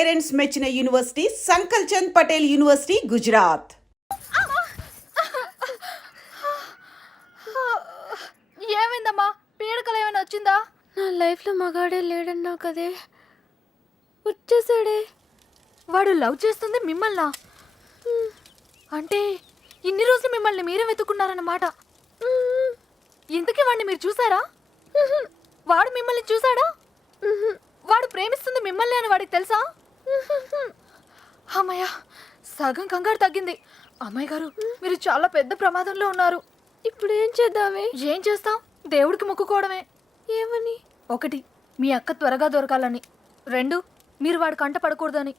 Parents మెచ్చిన university సంకల్ Chand Patel university Gujarat. ఏమైందమ్మా? పీడకలు ఏమైనా వచ్చిందా? నా లైఫ్లో మగాడే లేడన్నావు కదే, వచ్చేసాడే. వాడు లవ్ చేస్తుంది మిమ్మల్నా? అంటే ఇన్ని రోజులు మిమ్మల్ని మీరే వెతుకున్నారన్నమాట. ఇంతకీ వాడిని మీరు చూసారా? వాడు మిమ్మల్ని చూసాడా? వాడు ప్రేమిస్తుంది మిమ్మల్ని అని వాడికి తెలుసా? అమ్మయ్య, సగం కంగారు తగ్గింది. అమ్మాయి గారు, మీరు చాలా పెద్ద ప్రమాదంలో ఉన్నారు. ఇప్పుడు ఏం చేద్దామే? ఏం చేస్తాం? దేవుడికి మొక్కుకోవడమే. ఏమని? 1, మీ అక్క త్వరగా దొరకాలని. 2, మీరు వాడి కంట పడకూడదని.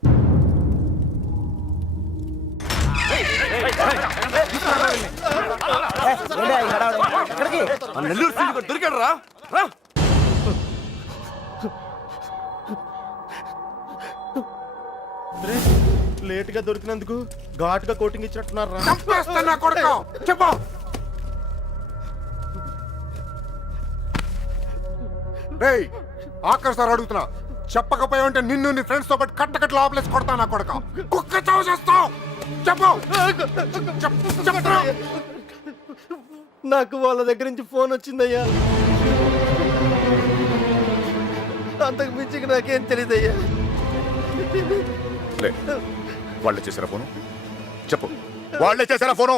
లేట్ గా దొరికినందుకు ఘాటుగా కోటింగ్ ఇచ్చినట్టున్నారు. చెప్పు. రేయ్, ఆఖరి సార్ అడుగుతున్నా, చెప్పకపోయా ఉంటే నిన్ను నీ ఫ్రెండ్స్ తో పాటు కట్టకట్ల ఆపలేసి కొడతా నా కొడక. కుక్క చావు చేస్తావు. చెప్పు. నాకు వాళ్ళ దగ్గర నుంచి ఫోన్ వచ్చిందయ్యా. అంతకు మించి నాకేం తెలియదయ్యా. వాళ్ళే చేశారా ఫోను? చెప్పు, వాళ్ళే చేశారా ఫోను?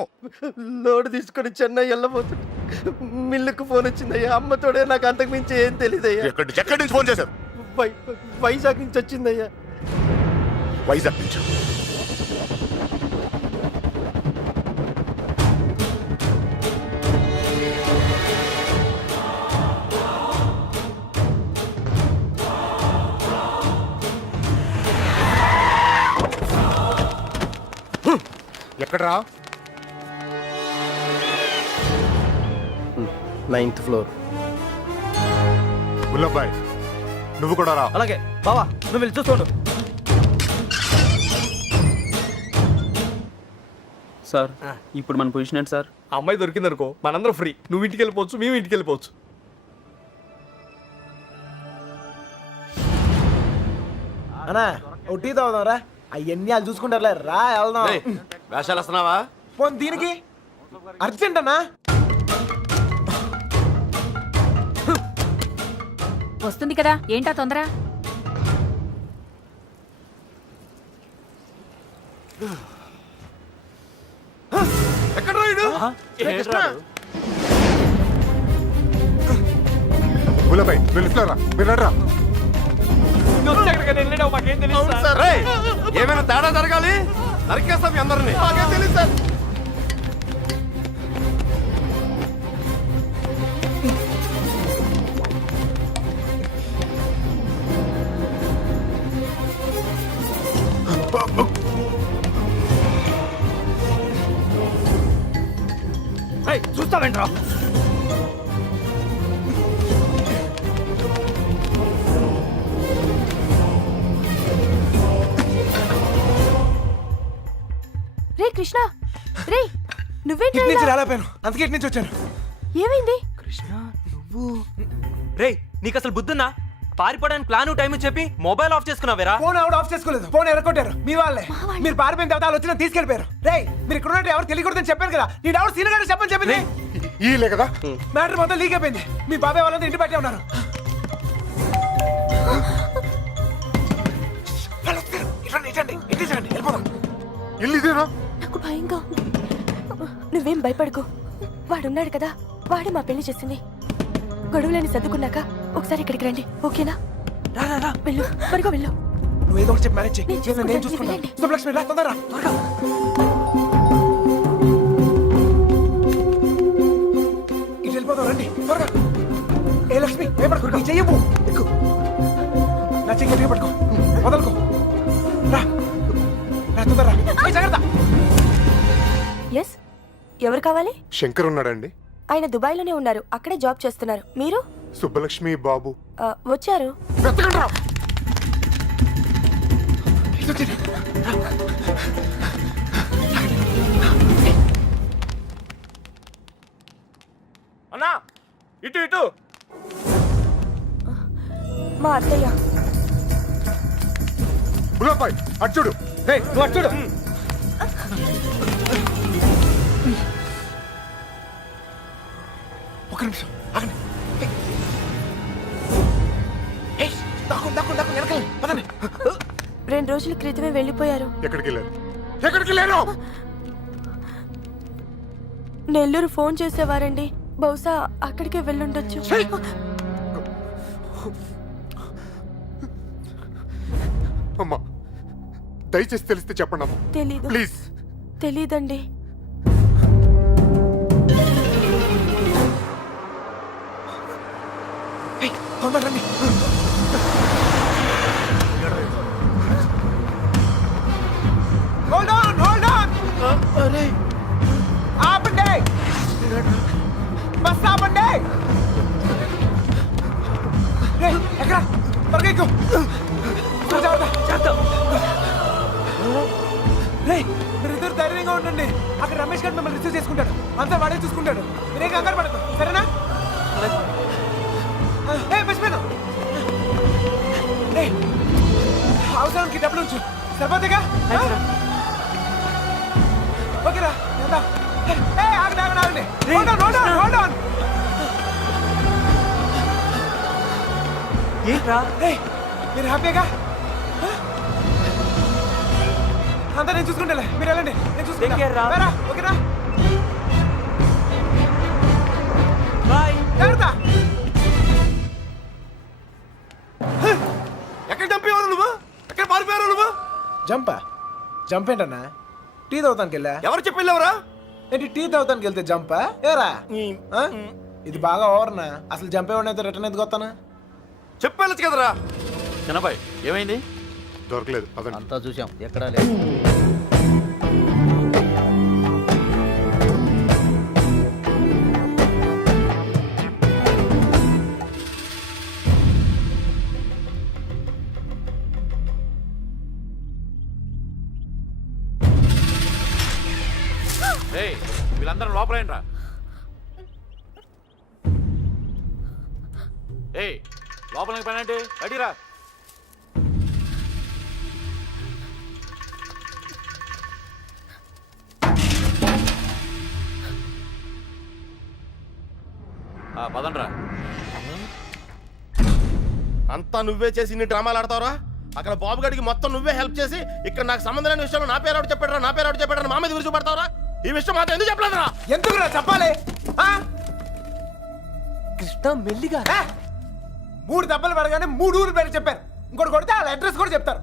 లోడ్ తీసుకొని చెన్నై వెళ్ళబోతుంది. మిల్లుకు ఫోన్ వచ్చిందయ్యా. అమ్మతోడే, నాకు అంతకు మించి ఏం తెలియదయ్యా. ఎక్కడి నుంచి ఫోన్ చేశారు? వైజాగ్ నుంచి వచ్చిందయ్యా. వైజాగ్ నుంచి? ఎక్కడరా? 9th floor. ముల్లబ్బాయ్, నువ్వు కూడా రా. అలాగే బావా, నువ్వు వెళ్ళి చూసుకోండు. సార్, ఇప్పుడు మన పొజిషన్ ఏంటి సార్? అమ్మాయి దొరికిందనుకో, మనందరం ఫ్రీ. నువ్వు ఇంటికి వెళ్ళిపోవచ్చు, మేము ఇంటికి వెళ్ళిపోవచ్చు. అన్నా టీ తాగుదాం రా. అవన్నీ వాళ్ళు చూసుకుంటారులే, రా వెళ్దాం. వేషాలు వస్తున్నావా? పోనీ దీనికి అర్జెంట్ అన్నా. వస్తుంది కదా, ఏంటా తొందర? ఎక్కడ రాయుడు? ముల్లబ్బాయ్, వెళ్ళిస్తారా? మీరు రా. ఏమైనా తేడా జరగాలి, నరికేస్తాం మీ అందరినీ. తెలియదు సార్. చూస్తావేంట్రా? రే కృష్ణ, రే నువ్వేంటి? ఇటు నుంచి రాలేపోయాను, అందుకే ఇటు నుంచి వచ్చాను. ఏమైంది? కృష్ణ, నువ్వు రే, నీకు అసలు బుద్ధున్నా? పారిపోవడానికి ప్లాన్ టైం చెప్పి మొబైల్ ఆఫ్ చేసుకున్నావేరా? ఫోన్ ఆవిడ ఆఫ్ చేసుకోలేదు, ఫోన్ ఎరగొట్టారు మీ వాళ్ళే. మీరు పారిపోయిన తర్వాత వాళ్ళు వచ్చిన తీసుకెళ్ళిపోయారు. రే, మీరు ఇక్కడ ఉన్నట్టు ఎవరు తెలియకూడదని చెప్పాను కదా. నీ డౌట్ సీనియర్ గారు చెప్పని చెప్పింది. ఈలే కదా మ్యాటర్ మొత్తం లీక్ అయిపోయింది. మీ బాబాయ్ వాళ్ళంతా ఇంటి బయటే ఉన్నారు. ఇల్లు ఇదేనా? నాకు భయంగా ఉంది. నువ్వేం భయపడకు, వాడున్నాడు కదా, వాడే మా పెళ్లి చేసింది. గొడవలని సర్దుకున్నాక ఒకసారి ఇక్కడికి రండి, ఓకేనా? రా రా రా, వెళ్ళు, త్వరగా వెళ్ళు. నువ్వు ఏదో ఒకటి చెప్పి మేనేజ్ నేను చేయి. చూసుకుంటాను, నేను చూసుకుంటాను. వెళ్ళండి. శుభలక్ష్మి, రా తొందరగా, త్వరగా. ఇటు వెళ్ళిపోతాం, రండి త్వరగా. ఏ లక్ష్మి, భయపడకు, నీ చెయ్యవు. ఎక్కు, నా చెయ్యి గట్టిగా పట్టుకో, వదలుకో. రా రా, తొందరగా. జాగ్రత్త. ఎస్, ఎవరు కావాలి? శంకర్ ఉన్నాడండి? ఆయన దుబాయ్లోనే ఉన్నారు, అక్కడే జాబ్ చేస్తున్నారు. మీరు? సుబ్బలక్ష్మి బాబు వచ్చారు. వెతకండి రా. అన్నా, ఇటు ఇటు. మా అత్తయ్య. బుల్లబాయ్ అటు చూడు. రేయ్ నువ్వు అటు చూడు. ఒక నిమిషం ఆగండి. ఏయ్, దాక్కోండి, వెనకాల పదండి. 2 రోజుల క్రితమే వెళ్ళిపోయారు. ఎక్కడికి వెళ్ళారు? ఎక్కడికి వెళ్ళారు? నెల్లూరు ఫోన్ చేసేవారండి. బహుశా అక్కడికే వెళ్ళుండొచ్చు. అమ్మా దయచేసి తెలిస్తే చెప్పండి అమ్మా తెలీదు. ప్లీజ్. తెలీదండి. ఏయ్, తొందరగా రండి. Hold on, hold on. అరే ఆపండి. బస్ ఆపండి. రేయ్, ఎక్కడ? త్వరగా ఎక్కు. రేయ్, మీరిద్దరు ధైర్యంగా ఉండండి. అక్కడ రమేష్ గారు మిమ్మల్ని రిసీవ్ చేసుకుంటాడు. అంతా వాడే చూసుకుంటాడు. మీరే కంగారు పడదు, సరేనా? మర్చిపోయాను. రేయ్, అవసరానికి డబ్బులు ఉంచు, సరిపోతేగా? ఓకేరా, ఎంత? ఆగండి. Hold on. ఏంట్రా? రేయ్, మీరు హ్యాపీగా? అంతా నేను చూసుకుంటాలే, మీరు వెళ్ళండి, నేను Take care రా. చూసుకుంటా. ఓకేనా? బాయ్. జాగ్రత్త. ఎక్కడ చంపేవారు నువ్వు? ఎక్కడ పారిపోయారు నువ్వు? జంప్ ఏంటన్నా? టీ తాగుతానికి వెళ్ళా. ఎవరు చెప్పి వెళ్ళావురా? ఏంటి టీ తాగుతానికి వెళ్తే జంపా? ఏరా ఆ? ఇది బాగా ఓవర్నా. అసలు జంపేవాడినైతే రిటర్న్ ఎందుకు వస్తానా? చెప్పెళ్ళచ్చు కదరా. చిన్నబాయ్ ఏమైంది? దొరకలేదు అదండి. అంతా చూసాం, ఎక్కడా లేదు. వీళ్ళందరూ లోపలేంట్రా. ఏయ్ లోపలికి పని అంటే అడిరా. పదండ్రా. అంతా నువ్వే చేసి ఇన్ని డ్రామాలు ఆడతావురా? అక్కడ బాబు గడికి మొత్తం నువ్వే హెల్ప్ చేసి ఇక్కడ నాకు సంబంధం లేని విషయంలో నా పేరు చెప్పాడు మా మీద గురించి పడతావురా? ఈ విషయం మాత్రం ఎందుకు చెప్పలేదురా? ఎందుకురా చెప్పాలి? ఆ? కృష్ణ మెల్లిగా. 3 దెబ్బలు పడగానే 3 ఊరు పేరు చెప్పారు. ఇంకోటి కొడితే వాళ్ళ అడ్రస్ కూడా చెప్తారు.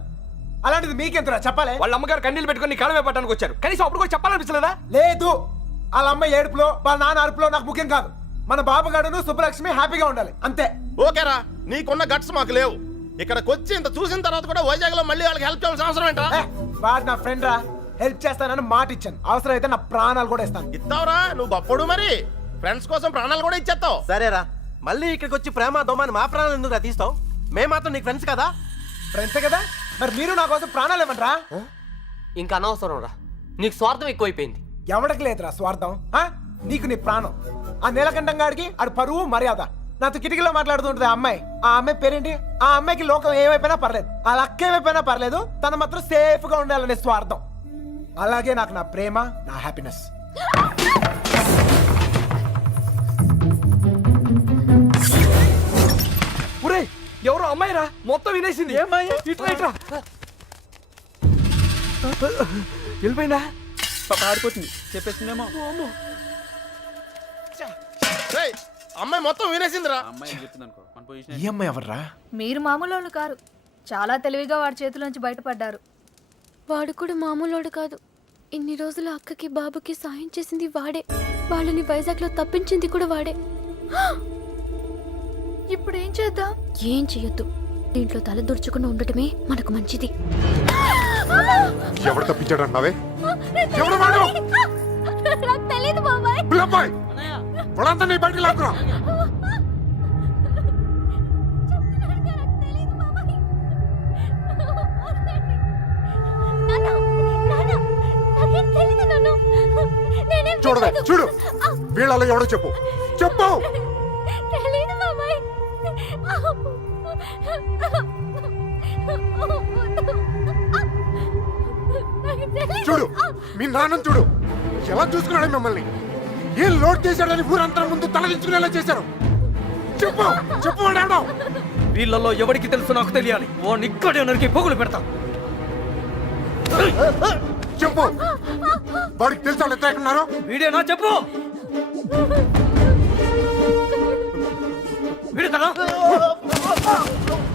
అలాంటిది మీకెంతరా చెప్పాలి? వాళ్ళ అమ్మగారు కన్నీళ్ళు పెట్టుకొని కాలమే పట్టడానికి వచ్చారు. కనీసం అప్పుడు కూడా చెప్పాలనిపించలేదా? లేదు, వాళ్ళ అమ్మ ఏడుపులో వాళ్ళ నాన్న అరుపులో నాకు ముఖ్యం కాదు. మన బాబుగాడును సుబ్బలక్ష్మి హ్యాపీగా ఉండాలి, అంతే. ఓకేరా, నీకున్న గట్స్ మాకు లేవు. ఇక్కడికి వచ్చి ఇంత చూసిన తర్వాత కూడా వైజాగ్ లో మళ్ళీ వాళ్ళకి హెల్ప్ చేయాల్సిన అవసరం ఏంటా? వాడు నా ఫ్రెండ్ రా, హెల్ప్ చేస్తానని మాట ఇచ్చాను. అవసరం అయితే నా ప్రాణాలు కూడా ఇస్తాను. ఇస్తావురా? నువ్వు గొప్పడు మరి. ఫ్రెండ్స్ కోసం ప్రాణాలు కూడా ఇచ్చేస్తావు. సరేరా, మళ్ళీ ఇక్కడికి వచ్చి ప్రేమ దోమని మా ప్రాణాలు ఎందుకు తీస్తావు? మేము మాత్రం నీకు ఫ్రెండ్స్ కదా. ఫ్రెండ్సే కదా, మరి మీరు నా కోసం ప్రాణాలు ఇవ్వండిరా. ఇంకా అనవసరం రా, నీకు స్వార్థం ఎక్కువైపోయింది. ఎవడికి లేదురా స్వార్థం. నీకు నీ ప్రాణం. ఆ నీలకంఠం గాడికి ఆడు పరువు మర్యాద. నాతో కిటికీలో మాట్లాడుతుంటది ఆ అమ్మాయి. ఆ అమ్మాయి పేరేంటి? ఆ అమ్మాయికి లోకం ఏమైపోయినా పర్లేదు, ఆ లక్క ఏమైపోయినా పర్లేదు, తన మాత్రం సేఫ్ గా ఉండాలనే స్వార్థం. అలాగే నాకు నా ప్రేమ, నా హ్యాపీనెస్. ఒరేయ్, ఎవరో అమ్మాయిరా, మొత్తం వినేసింది. ఏమ్మాయి? ఇట్లా వెళ్ళిపోయిందా? ఆడిపోతుంది చెప్పేసిందేమో. రేయ్, అమ్మాయి మొత్తం వినేసిందిరా. అమ్మాయి చెప్తుంది అనుకో మన ఈ పొజిషన్. అమ్మాయి ఎవర్రా? మీరు మామూలు వాళ్ళు కారు. చాలా తెలివిగా వాడి చేతిలోంచి బయటపడ్డారు. వాడు కూడా మామూలోడు కాదు. ఇన్ని రోజులు అక్కకి బాబుకి సాయం చేసింది వాడే. వాళ్ళని వైజాగ్లో తప్పించింది కూడా వాడే. ఇప్పుడు ఏం చేద్దాం? ఏం చెయ్యొద్దు. దీంట్లో తల దుర్చుకుని ఉండటమే మనకు మంచిది. ఎవరు తప్పించాడు అన్నావే? ఎవరు వాడు? నాకు తెలీదు బాబాయ్. బుల్లబాయ్, వాళ్ళంతా నీ బయటికి లాక్కురా. చూడవే, చూడు, వీళ్ళలో ఎవడో చెప్పు. చెప్పు. తెలీదు బాబాయ్. చూడు మీ నాన్న చూడు ఎలా చూసుకున్నాడు మిమ్మల్ని ఏం లోడ్ చేశాడని ఊరంతా ముందు తలదించుకునేలా చేశారు. చెప్పు చెప్పు వాడాడు. వీళ్ళల్లో ఎవరికి తెలుసు నాకు తెలియాలి. ఓ నిక్కడే నరికి పొగులు పెడతా. చెప్పు వాడికి తెలుసా వాళ్ళు ఎట్లా ఉన్నారు? వీడేనా చెప్పు. వీడు కదా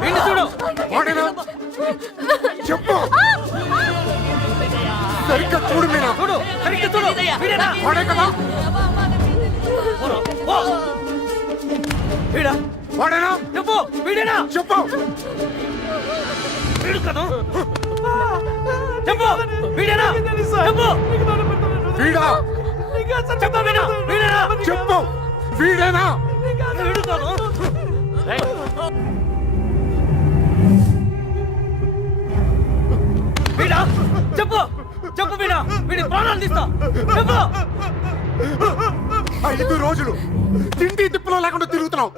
వీడిని చూడు. వాడేనా చెప్పు సరిగ్గా చూడు మీనా. చూడు సరిగ్గా చూడు. వీడేనా? వాడే కదా ఓ. వీడా వాడేనా చెప్పు. వీడేనా? చెప్పు వీడు కదా చెప్పు. వీడేనా? చెప్పు. వీడా చెప్పు వీడా. వీడేనా? చెప్పు వీడేనా వీడు కాదు. వీడా చెప్పు. చెప్పు వీడా. వీడి ప్రాణాలు తీస్తా. చెప్పు. 5 రోజులు తిండి తిప్పులో లేకుండా తిరుగుతున్నావు.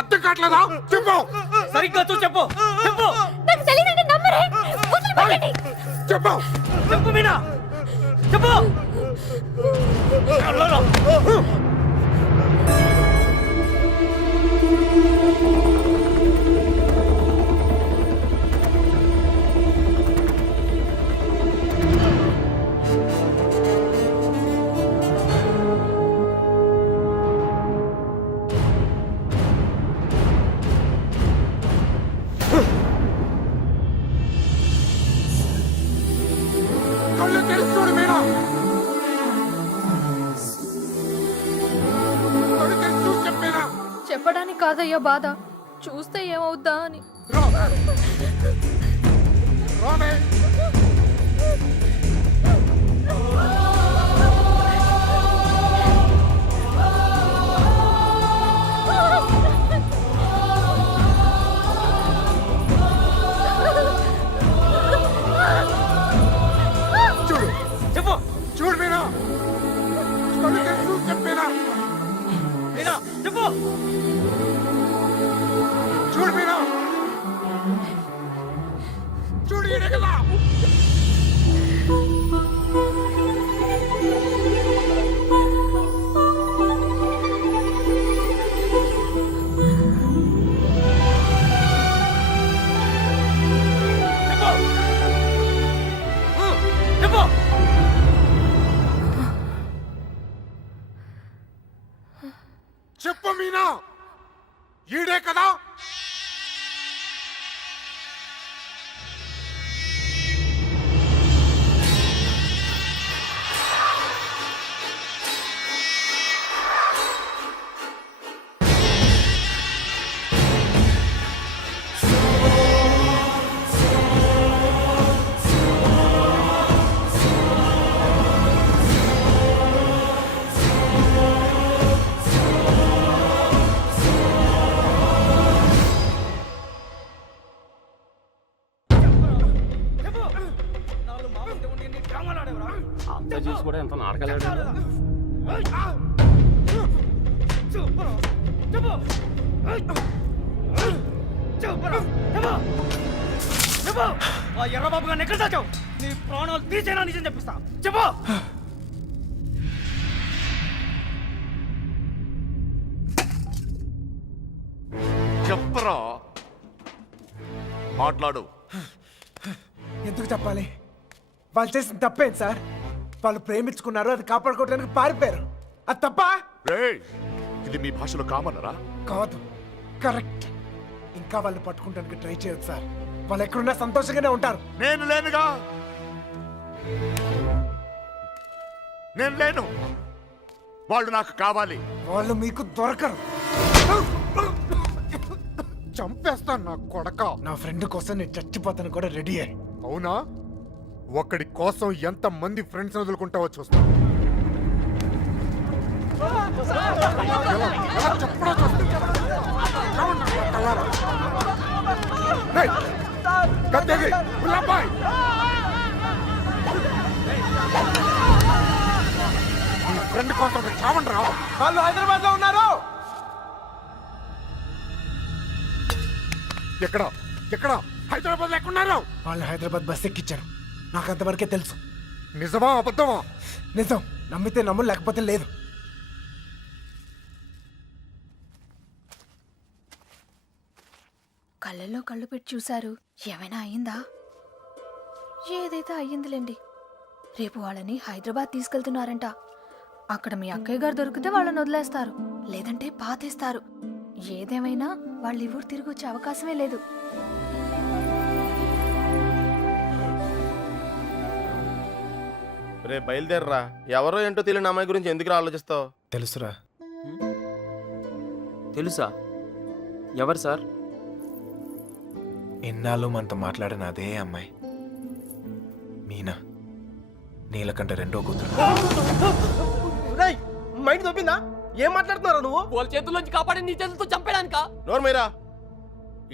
అర్థం కావట్లేదా? చెప్పు సరిగ్గా చూసి చెప్పు. చెప్పు. చెప్పు చెప్పు వీడా. చెప్పు. కళ్ళు తెరిచి చూడు మీనా. కళ్ళు తెరిచి చూసి చెప్పేనా. చెప్పడానికి కాదయ్యా బాధ, చూస్తే ఏమవుద్దా అని. రానే చూడు చెప్పు. చూడు మీనా. కళ్ళు తెరిచి చూసి చెప్పేనా. వీడా చెప్పు. చూడు మీనా. చూడు ఈడే కదా. చెప్పు. చెప్పు మీనా. ఈడే కదా. అంతా చూసి కూడా ఎంత నాటకాలు ఎర్రబాబు గారిని ఎక్కడ దాచావు? నీ ప్రాణాలు తీసేనా నిజం చెప్పిస్తా. చెప్పు. చెప్పరా మాట్లాడు. ఎందుకు చెప్పాలి? వాళ్ళు చేసిన తప్పేంటి సార్? వాళ్ళు ప్రేమించుకున్నారు, అది కాపాడుకోవడానికి పారిపోయారు. అది తప్ప ఇది మీ భాషలో కామన్నరా? కాదు, కరెక్ట్. ఇంకా వాళ్ళు పట్టుకుంటానికి ట్రై చేయొచ్చు సార్. వాళ్ళు ఎక్కడున్నా సంతోషంగానే ఉంటారు. నేను లేనుగా. నేను లేను. వాళ్ళు నాకు కావాలి. వాళ్ళు మీకు దొరకరు. చంపేస్తాను నా కొడక. నా ఫ్రెండ్ కోసం నేను చచ్చిపోతాను కూడా రెడీ అయ్యి. అవునా? ఒకడి కోసం ఎంత మంది ఫ్రెండ్స్ వదులుకుంటావో చూస్తా. చెప్పడా చూస్తా. గద్దెగి ఉల్లాబాయ్. నీ ఫ్రెండ్ కోసం చావండి రా. వాళ్ళు హైదరాబాద్ లో ఉన్నారు. ఎక్కడ ఎక్కడ హైదరాబాద్ లో ఎక్కడున్నారు? వాళ్ళు హైదరాబాద్ బస్ ఎక్కించారు. నాకు అంతవరకే తెలుసు. నిజమా అబద్ధమా? నిజం. నమ్మితే నమ్ము, లేకపోతే లేదు. కళ్ళల్లో కళ్ళు పెట్టి చూశారు. ఏమైనా అయ్యిందా? ఏదైతే అయ్యిందిలేండి. రేపు వాళ్ళని హైదరాబాద్ తీసుకెళ్తున్నారంట. అక్కడ మీ అక్కయ్య గారు దొరికితే వాళ్ళని వదిలేస్తారు, లేదంటే పాతేస్తారు. ఏదేమైనా వాళ్ళు ఈ ఊరు తిరిగి వచ్చే అవకాశమే లేదు. రే బయలుదేరరా. ఎవరో ఏంటో తెలియని అమ్మాయి గురించి ఎందుకు ఆలోచిస్తావు? తెలుసురా. తెలుసా? ఎవరు సార్? ఎన్నాళ్ళు మనతో మాట్లాడిన అదే అమ్మాయి మీనా, నీలకంఠ రెండో కూతురు. మైండ్ దొబ్బిందా? ఏం మాట్లాడుతున్నారా నువ్వు? వాళ్ళ చేతుల్లోంచి కాపాడి నీ చేతులతో చంపేడానికా? నోరు మీరా.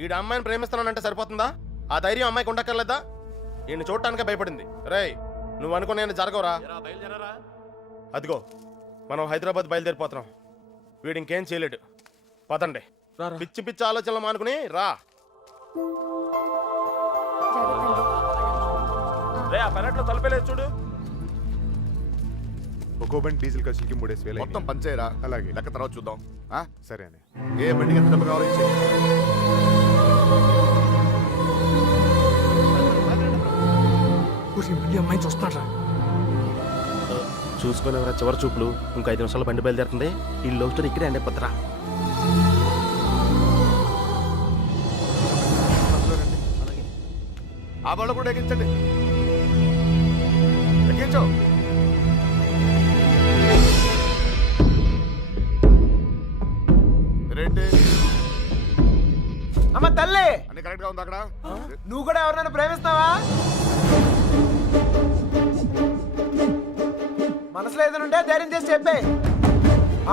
ఈడ అమ్మాయిని ప్రేమిస్తున్నానంటే సరిపోతుందా? ఆ ధైర్యం అమ్మాయికి ఉండక్కర్లేదా? ఈయన చూడటానికే భయపడింది. రేయ్, నువ్వు అనుకునే జరగవురా. బయలుదేరా. అదిగో మనం హైదరాబాద్ బయలుదేరిపోతున్నాం. వీడు ఇంకేం చేయలేడు. పదండి. పిచ్చి పిచ్చి ఆలోచనలు మానుకుని రా. రే ఆ పెరట్లో తలపేలేదు చూడు. ఒక్కో బండి డీజిల్ ఖర్చులకి 3,000 మొత్తం పంచేరా. అలాగే లెక్క తర్వాత చూద్దాం. సరే అని. ఏ బండికి ఎంత డబ్బు కావాలో ఇచ్చేయ్. అమ్మాయి చూస్తున్నారా? చూసుకొని ఎవరా చివరి చూపులు. ఇంకో 5 నిమిషాలు బండి బయలుదేరుతుంది. ఈ లవ్ స్టోరీ ఇక్కడే అండి పత్రా. ఆ వాళ్ళు కూడా ఎక్కించండి. ఎక్కించు. రేంటి అమ్మ తల్లి, అన్ని కరెక్ట్ గా ఉంది అక్కడ. నువ్వు కూడా ఎవరినైనా ప్రేమిస్తావా? మనసులో ఏదైనా ఉంటే ధైర్యం చేసి చెప్పే.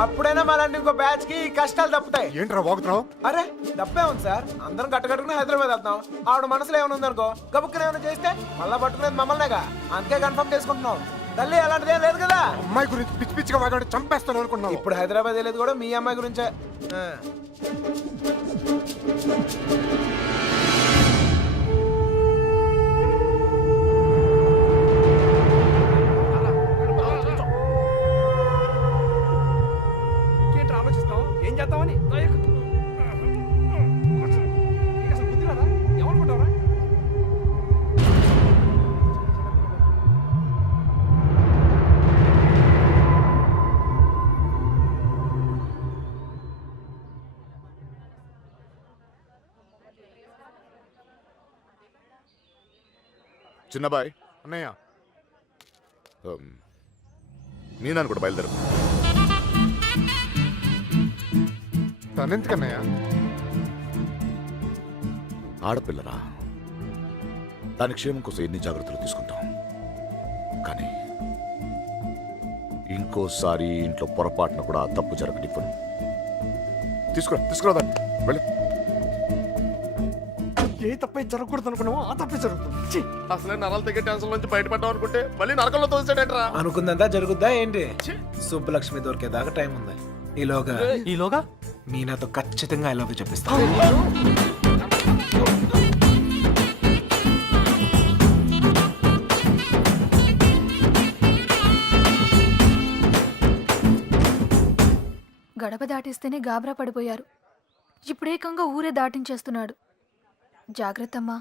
అప్పుడైనా మళ్ళీ ఇంకో బ్యాచ్ కి ఈ కష్టాలు తప్పుతాయి. ఏంట్రా వాగుతున్నావు? అరే తప్పే ఉంది సార్. అందరం కట్టకట్టుకుని హైదరాబాద్ వెళ్తాం. ఆవిడ మనసులో ఏమైనా ఉందనుకో, గబుక్కున ఏమైనా చేస్తే మళ్ళా పట్టుకునేది మమ్మల్నేగా. అందుకే కన్ఫర్మ్ చేసుకుంటున్నాం. తల్లి అలాంటిదేం లేదు కదా. అమ్మాయి గురించి పిచ్చి పిచ్చిగా వాగాడు, చంపేస్తాను అనుకున్నావు. ఇప్పుడు హైదరాబాద్ వెళ్ళేది కూడా మీ అమ్మాయి గురించే. ఆలోచిస్తావు ఏం చేద్దామని? అసలు బుద్ధి రాదా? ఏమనుకుంటావురా? చిన్నబాయ్ అన్నయ్య, నేను కూడా బయలుదేరు. తనెందుకన్నయ్య? ఆడపిల్లరా, దాని క్షేమం కోసం ఎన్ని జాగ్రత్తలు తీసుకుంటాం. కానీ ఇంకోసారి ఇంట్లో పొరపాటున కూడా ఆ తప్పు జరగనివ్వను. తీసుకురా దాన్ని. వెళ్ళు. ఏ తప్పే జరగకూడదు అనుకున్నావో ఆ తప్పే జరుగుతుంది. అసలే నరాలు తగ్గే టెన్షన్ నుంచి బయటపడ్డాం అనుకుంటే మళ్ళీ నరకంలో తోసాడేట్రా. అనుకుందంతా జరుగుద్దా ఏంటి? సుబ్బలక్ష్మి దొరికేదాకా టైం ఉంది. ఈలోగా మీనాతో ఖచ్చితంగా ఐ లవ్ యూ చెప్పిస్తా. గడప దాటిస్తేనే గాబరా పడిపోయారు. ఇప్పుడేకంగా ఊరే దాటించేస్తున్నాడు. జాగ్రత్తమ్మా.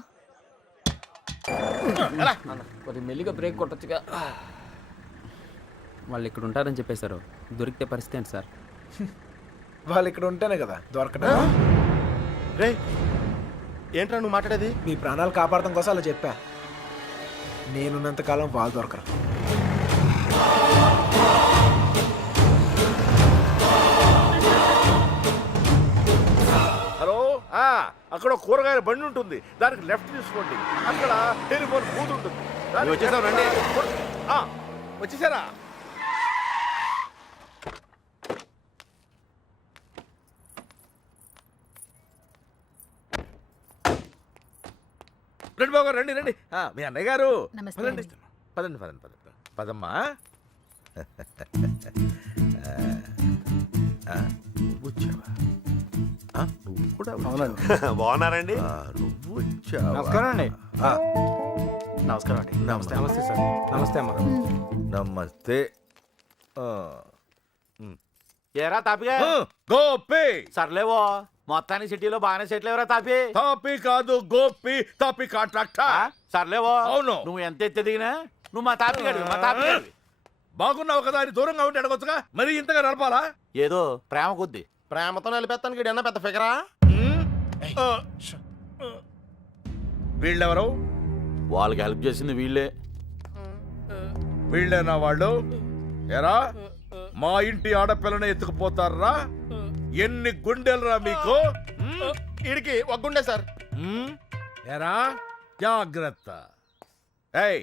కొద్ది మెల్లిగా బ్రేక్ కొట్టొచ్చుగా. వాళ్ళు ఇక్కడ ఉంటారని చెప్పేశారు. దొరికితే పరిస్థితి ఏంటి సార్? వాళ్ళు ఇక్కడ ఉంటేనే కదా దొరకడం. రే ఏంట్రా నువ్వు మాట్లాడేది? మీ ప్రాణాలు కాపాడటం కోసం అలా చెప్పా. నేనున్నంతకాలం వాళ్ళు దొరకరు. హలో, అక్కడ కూరగాయల బండి ఉంటుంది, దానికి లెఫ్ట్ తీసుకోండి. అక్కడ టెలిఫోన్ బూత్ ఉంటుంది. వచ్చేసావు రండి. వచ్చేసారా? రండి బాబు రండి రండి. మీ అన్నయ్య గారు నమస్తే పదండి అండి. పదండి పదండి పదండి పదమ్మా. వచ్చావా? నువ్వు కూడా బాగున్నారండి? నువ్వు వచ్చావా? నమస్కారం అండి. నమస్కారం అండి నమస్తే సార్ నమస్తే అమ్మా నమస్తే ఏరా తాపిగా గోపి సర్లేవో మొత్తానికి సిటీలో బాగానే సెటిల్ ఎవరా తాపి తాపి కాదు గోపి తాపి కాంట్రాక్టర్ సర్లేవో అవును. నువ్వు ఎంత ఎత్తి దిగినా నువ్వు మా తాపి గడివి మా తాపి గడివి బాగున్నావు కదా అని దూరంగా ఉంటే అడగొచ్చుగా మరి ఇంతగా నడపాలా ఏదో ప్రేమ కొద్ది ప్రేమతో నిలిపేస్తానికి ఈడన్నా పెద్ద ఫిగరా వీళ్ళెవరు వాళ్ళకి హెల్ప్ చేసింది వీళ్ళే వీళ్ళేనా వాళ్ళు ఎరా మా ఇంటి ఆడపిల్లని ఎత్తుకుపోతారా ఎన్ని గుండెలరా మీకు ఇడికి ఒక గుండె సార్ ఎరా జాగ్రత్త ఏయ్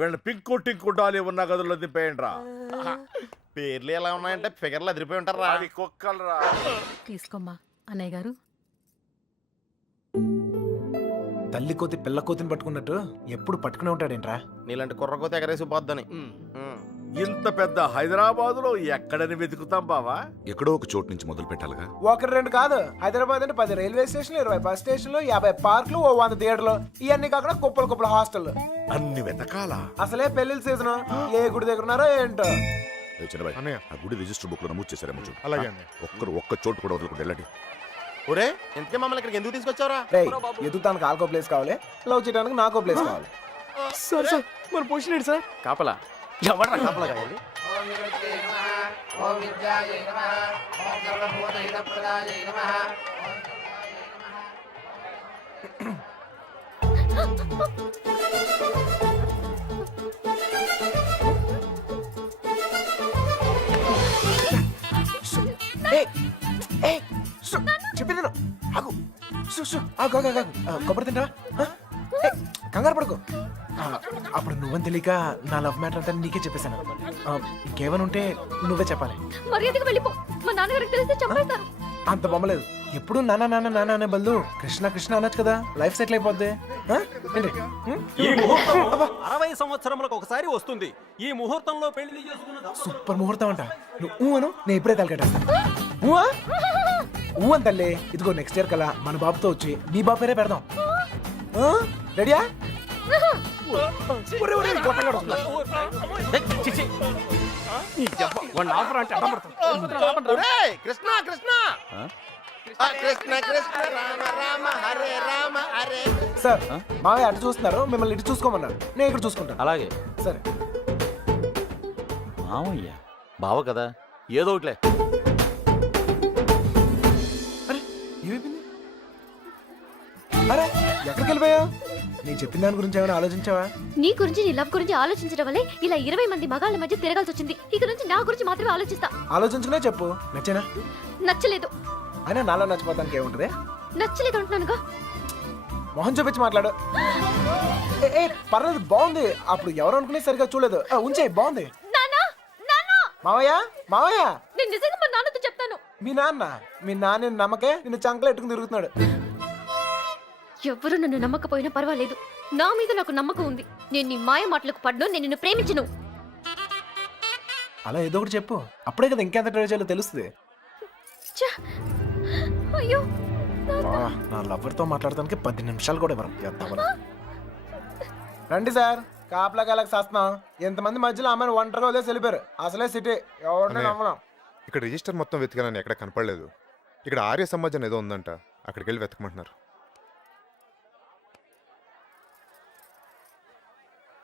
వీళ్ళ పింకు టింకు డాలి ఉన్న గదుల్లో దింపేయండి రా పేర్లు ఎలా ఉన్నాయంటే ఫిగర్లు అదిరిపోయి ఉంటారా అది కుక్కలరా తీసుకోమ్మా అన్నయ్య గారు. తల్లి కోతి పిల్ల కోతిని పట్టుకున్నట్టు ఎప్పుడు పట్టుకునే ఉంటాడేంట్రా నీలాంటి కుర్రకోత ఎగరేసి పోద్దని ఇంత పెద్ద హైదరాబాద్ లో ఎక్కడని వెతుకుతాం బావా ఎక్కడో ఒక చోటు నుంచి మొదలు పెట్టాలిగా. ఒకటి రెండు కాదు హైదరాబాద్ అంటే 10 రైల్వే స్టేషన్లు 20 బస్ స్టేషన్లు 50 పార్కులు 100 థియేటర్లు ఇవన్నీ కాకుండా కుప్పలు హాస్టల్ అన్ని వెతకాలా? అసలే పెళ్లిళ్ళ సీజన్ ఏ గుడి దగ్గర ఉన్నారో ఏంటో ఏ చిన్నబాయ్, ఆ గుడి రిజిస్టర్ బుక్ లో నమోదు చేశారేమో చూడు. అలాగే ఒక్క చోటు కూడా వదలకుండా వెళ్ళండి. ఒరే ఇంతకే మమ్మల్ని ఇక్కడికి ఎందుకు తీసుకొచ్చావరా రేయ్ ఎదుగుతానికి ఆల్కో ప్లేస్ కావాలి లవ్ చేయడానికి నాకో ప్లేస్ కావాలి సార్ సార్ మన పొజిషన్ ఏంటి సార్ కాపలా ఎవడరా కాపలా కావాలి చెప్పింది ఆగు ఆగు ఆగు ఆగు కొబ్బరి తింటా కంగారు పడుకో అప్పుడు నువ్వని తెలియక నా లవ్ మ్యాటర్ అంతా నీకే చెప్పేశాను ఇంకేమైనా ఉంటే నువ్వే చెప్పాలి మర్యాదగా వెళ్ళిపో. మా నాన్నగారికి తెలిస్తే చంపేస్తారు. అంత బొమ్మలేదు ఎప్పుడు నాన్న నాన్న నాన్న అనే బదులు కృష్ణ కృష్ణ అనొచ్చు కదా లైఫ్ సెటిల్ అయిపోద్ది ఆ? ఏంటి? ఈ ముహూర్తం 60 సంవత్సరములకు ఒకసారి వస్తుంది. ఈ ముహూర్తంలో పెళ్లి చేసుకున్న సూపర్ ముహూర్తం అంట నువ్వు అను నేను ఇప్పుడే తలకట్టేస్తాను ఊ అని తల్లి ఇదిగో నెక్స్ట్ ఇయర్ కల్లా మన బాబుతో వచ్చి నీ బాబు పేరే పెడదాం రెడీయా కృష్ణ కృష్ణ కృష్ణ కృష్ణ రామ రామ హరే రామ హరే సార్ మావయ్య అటు చూస్తున్నారు మిమ్మల్ని ఇటు చూసుకోమన్నారు నేను ఇక్కడ చూసుకుంటాను అలాగే సరే మామయ్య బావ కదా ఏదో ఒకట్లే అరే ఏమైపోయింది అరే ఎక్కడికి వెళ్ళిపోయావు నేను చెప్పిన దాని గురించి ఏమైనా ఆలోచించావా నీ గురించి నీ లవ్ గురించి ఆలోచించడం వల్లే ఇలా 20 మంది మగాళ్ళ మధ్య తిరగాల్సి వచ్చింది. ఇక నుంచి నా గురించి మాత్రమే ఆలోచిస్తా. ఆలోచించుకునే చెప్పు నచ్చేనా నచ్చలేదు. అయినా నాలో నచ్చిపోతానికి ఏముంటది నచ్చలేదు అంటున్నానుగా. మొహం చూపించి మాట్లాడు ఏ పర్లేదు బాగుంది అప్పుడు ఎవరు అనుకునే సరిగా చూడలేదు ఉంచే బాగుంది నాన్నా నాన్నా మావయ్య మావయ్య నేను నిజంగా మా నాన్నతో చెప్తాను. మీ నాన్న నమ్మకే నిన్ను చంకలు ఎట్టుకుని తిరుగుతున్నాడు ఎవ్వరు నన్ను నమ్మకపోయినా పర్వాలేదు. నా మీద నాకు నమ్మకం ఉంది. నేను నీ మాయ మాటలకు పడ్ను. నేను నిన్ను ప్రేమించను. అలా ఏదో ఒకటి చెప్పు అప్పుడే కదా ఇంకెంత ట్రై చేయాలో తెలుస్తుంది ఛ! అయ్యో నా లవర్తో మాట్లాడటానికి 10 నిమిషాలు కూడా ఇవ్వరు ఎత్తమని. రండి సార్ కాపలా కాలకు చేస్తున్నాం ఎంతమంది మధ్యలో అమ్మాయిని ఒంటరిగా వదిలేసి వెళ్ళిపోయారు అసలే సిటీ ఎవరిని నమ్మడం ఇక్కడ రిజిస్టర్ మొత్తం వెతికానని ఎక్కడ కనపడలేదు. ఇక్కడ ఆర్య సమాజం ఏదో ఉందంట, అక్కడికి వెళ్ళి వెతకమంటున్నారు.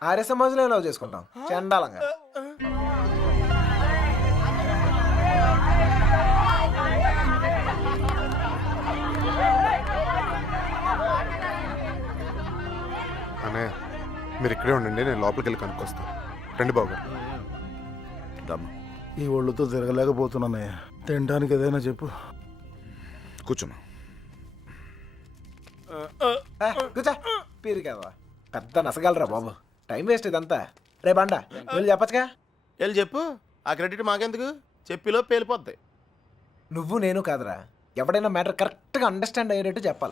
ఆర్య సమాజంలో లవ్ చేసుకుంటాం చండాలంగా. అన్నయ్య మీరు ఇక్కడే ఉండండి, నేను లోపలికి వెళ్ళి కనుక్కొస్తాను. రండి బాబు గారు. దమ్ము ఈ ఒళ్ళుతో తిరగలేకపోతున్నానయ్యా తినడానికి ఏదైనా చెప్పు కూర్చోమా. కూర్చో పీరు కదా పెద్ద నసగలరా బాబు టైం వేస్ట్ ఇదంతా రే బండ వెళ్ళి చెప్పచ్చుగా వెళ్ళి చెప్పు ఆ క్రెడిట్ మాకెందుకు చెప్పిలో పేలిపోద్ది నువ్వు నేను కాదురా ఎవడైనా మ్యాటర్ కరెక్ట్గా అండర్స్టాండ్ అయ్యేటట్టు చెప్పాలి.